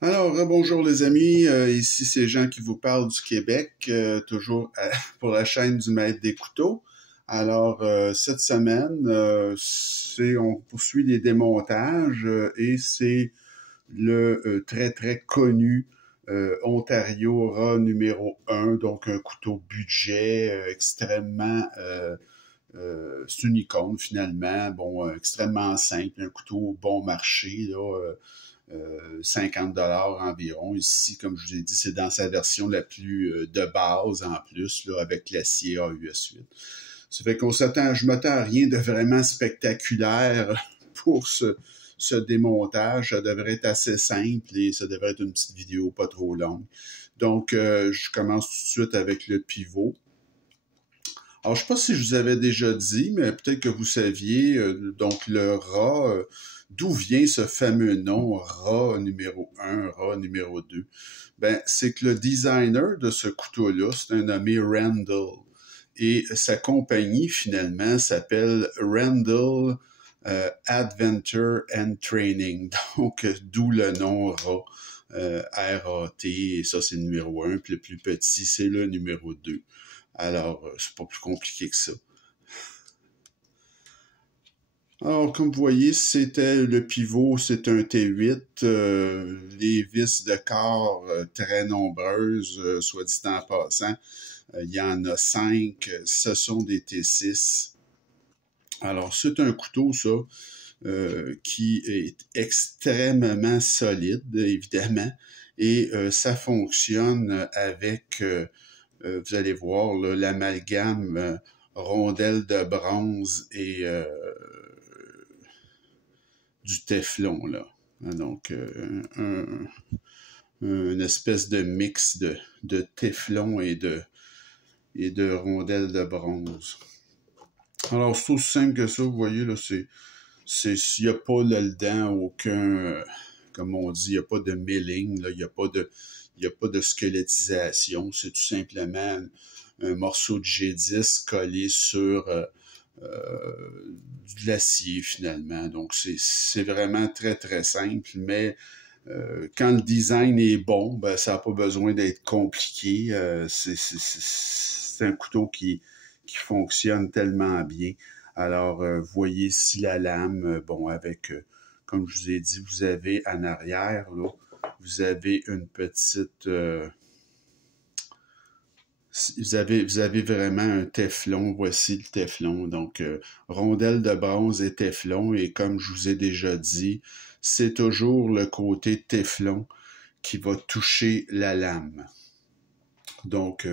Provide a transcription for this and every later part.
Alors, bonjour les amis, ici c'est Jean qui vous parle du Québec, toujours pour la chaîne du Maître des couteaux. Alors, cette semaine, on poursuit les démontages et c'est le très très connu Ontario Ras numéro 1, donc un couteau budget extrêmement... c'est une icône finalement, bon, extrêmement simple, un couteau bon marché, là, 50 environ. Ici, comme je vous ai dit, c'est dans sa version la plus de base en plus, là, avec l'acier AUS8. Ça fait je m'attends à rien de vraiment spectaculaire pour ce démontage. Ça devrait être assez simple et ça devrait être une petite vidéo pas trop longue. Donc, je commence tout de suite avec le pivot. Alors, je ne sais pas si je vous avais déjà dit, mais peut-être que vous saviez, donc le rat, d'où vient ce fameux nom rat numéro 1, rat numéro 2? Ben, c'est que le designer de ce couteau-là, c'est un nommé Randall. Et sa compagnie, finalement, s'appelle Randall Adventure and Training. Donc, d'où le nom rat, R-A-T, et ça, c'est le numéro 1, puis le plus petit, c'est le numéro 2. Alors, c'est pas plus compliqué que ça. Alors, comme vous voyez, c'était le pivot, c'est un T8. Les vis de corps très nombreuses, soit dit en passant. Il y en a 5. Ce sont des T6. Alors, c'est un couteau, ça, qui est extrêmement solide, évidemment. Et ça fonctionne avec... vous allez voir l'amalgame rondelle de bronze et du téflon, là. Donc, une espèce de mix de téflon et de rondelles de bronze. Alors, c'est aussi simple que ça, vous voyez, là, il n'y a pas là-dedans aucun, comme on dit, il n'y a pas de milling, là, il n'y a pas de squelettisation, c'est tout simplement un morceau de G10 collé sur de l'acier finalement. Donc c'est vraiment très très simple, mais quand le design est bon, ben, ça n'a pas besoin d'être compliqué. C'est un couteau qui fonctionne tellement bien. Alors, vous voyez ici la lame, bon, avec, comme je vous ai dit, vous avez en arrière, là, vous avez une petite... vous avez vraiment un téflon. Voici le téflon. Donc, rondelle de bronze et téflon. Et comme je vous ai déjà dit, c'est toujours le côté téflon qui va toucher la lame. Donc,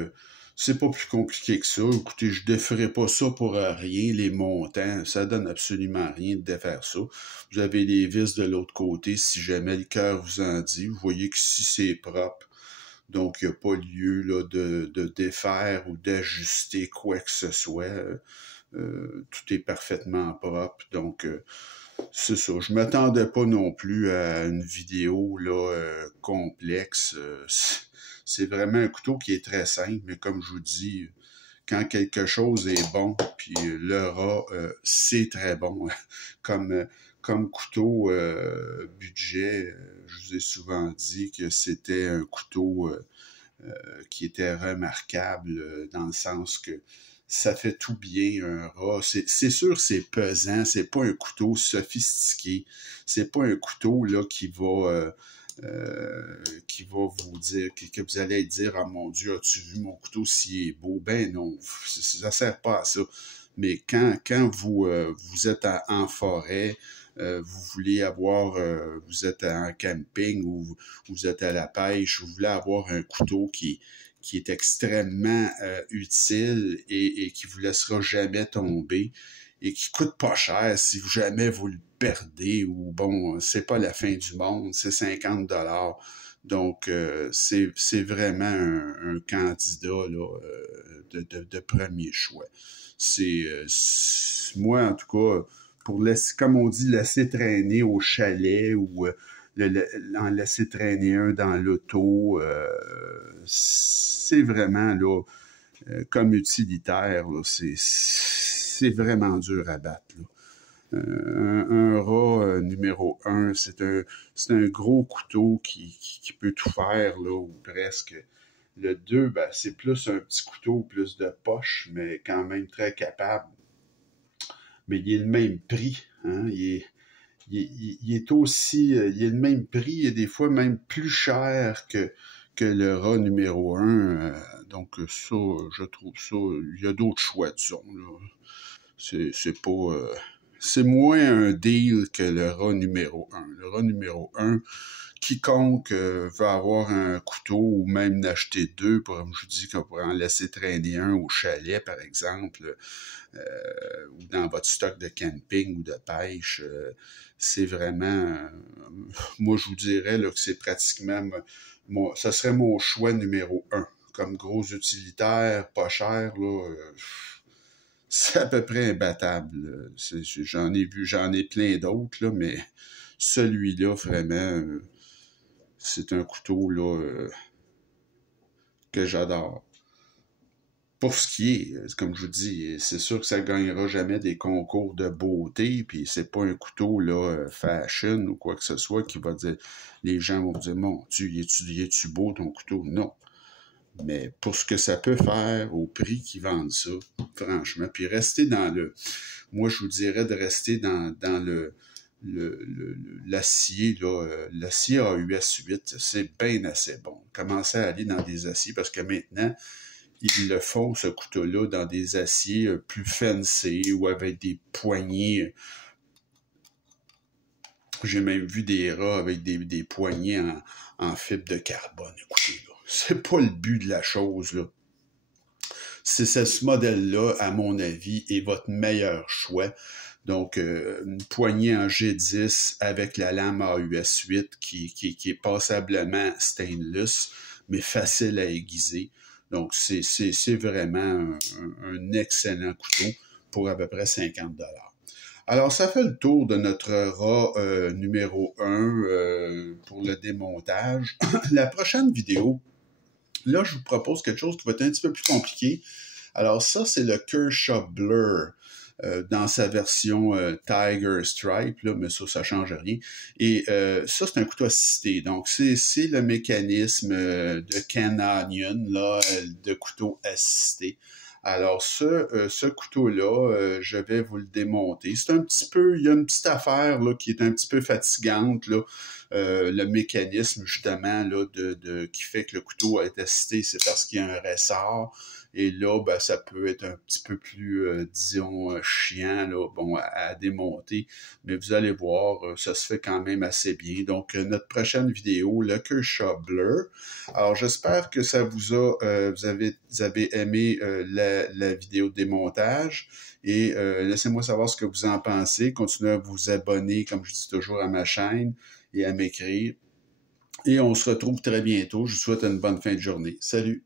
c'est pas plus compliqué que ça. Écoutez, je déferai pas ça pour rien. Les montants, ça donne absolument rien de défaire ça. Vous avez les vis de l'autre côté, si jamais le cœur vous en dit. Vous voyez que si c'est propre, donc il n'y a pas lieu là, de défaire ou d'ajuster quoi que ce soit. Tout est parfaitement propre. Donc, c'est ça. Je m'attendais pas non plus à une vidéo là, complexe. C'est vraiment un couteau qui est très simple, mais comme je vous dis, quand quelque chose est bon, puis le rat, c'est très bon. Comme couteau budget, je vous ai souvent dit que c'était un couteau qui était remarquable dans le sens que ça fait tout bien un rat. C'est sûr c'est pesant, c'est pas un couteau sophistiqué, c'est pas un couteau là qui va vous dire, que vous allez dire, ah mon Dieu, as-tu vu mon couteau s'il est beau? Ben non, ça sert pas à ça. Mais quand vous êtes en forêt, vous voulez avoir, vous êtes en camping ou vous êtes à la pêche, vous voulez avoir un couteau qui est extrêmement utile et qui vous laissera jamais tomber et qui coûte pas cher si jamais vous le perdez ou bon, c'est pas la fin du monde, c'est 50 $. Donc, c'est vraiment un candidat là, de premier choix. Moi, en tout cas, pour laisser, comme on dit, laisser traîner au chalet ou en laisser traîner un dans l'auto, c'est vraiment là, comme utilitaire, là, c'est vraiment dur à battre. Là. Un rat numéro 1, c'est un gros couteau qui peut tout faire, là, ou presque. Le 2, ben, c'est plus un petit couteau, plus de poche, mais quand même très capable. Mais il est le même prix, hein? Il est aussi, il est le même prix et des fois même plus cher que le rat numéro 1. Donc ça, je trouve ça, il y a d'autres choix, disons, là. C'est pas... c'est moins un deal que le rat numéro 1. Le rat numéro 1, quiconque veut avoir un couteau ou même d'acheter deux, comme je vous dis qu'on pourrait en laisser traîner un au chalet, par exemple, ou dans votre stock de camping ou de pêche, c'est vraiment... moi, je vous dirais là, que c'est pratiquement... ça serait mon choix numéro 1. Comme gros utilitaire, pas cher, là... c'est à peu près imbattable. J'en ai plein d'autres, là, mais celui-là, vraiment, c'est un couteau là, que j'adore. Pour ce qui est, comme je vous dis, c'est sûr que ça ne gagnera jamais des concours de beauté, puis c'est pas un couteau là, fashion ou quoi que ce soit qui va dire, les gens vont dire, mon Dieu, es-tu beau ton couteau? Non. Mais pour ce que ça peut faire, au prix qu'ils vendent ça, franchement, puis rester dans moi je vous dirais de rester dans l'acier, là, l'acier AUS 8, c'est bien assez bon. Commencez à aller dans des aciers, parce que maintenant, ils le font, ce couteau-là, dans des aciers plus fancy ou avec des poignées. J'ai même vu des rats avec des poignées en fibre de carbone. Écoutez, là, c'est pas le but de la chose, là. C'est ce modèle-là, à mon avis, est votre meilleur choix. Donc, une poignée en G10 avec la lame AUS 8 qui est passablement stainless, mais facile à aiguiser. Donc, c'est vraiment un excellent couteau pour à peu près 50 $. Alors, ça fait le tour de notre rat numéro 1 pour le démontage. La prochaine vidéo, là, je vous propose quelque chose qui va être un petit peu plus compliqué. Alors ça, c'est le Kershaw Blur dans sa version Tiger Stripe, là, mais ça ne change rien. Et ça, c'est un couteau assisté. Donc, c'est le mécanisme de Canonion, là, de couteau assisté. Alors, ce couteau-là, je vais vous le démonter. C'est un petit peu, il y a une petite affaire là, qui est un petit peu fatigante, là. Le mécanisme, justement, là, qui fait que le couteau est assisté, c'est parce qu'il y a un ressort. Et là, ben, ça peut être un petit peu plus, disons, chiant, là, bon, à démonter. Mais vous allez voir, ça se fait quand même assez bien. Donc, notre prochaine vidéo, le Kershaw Blur. Alors, j'espère que ça vous a, vous avez aimé la vidéo de démontage. Et laissez-moi savoir ce que vous en pensez. Continuez à vous abonner, comme je dis toujours, à ma chaîne et à m'écrire. Et on se retrouve très bientôt. Je vous souhaite une bonne fin de journée. Salut!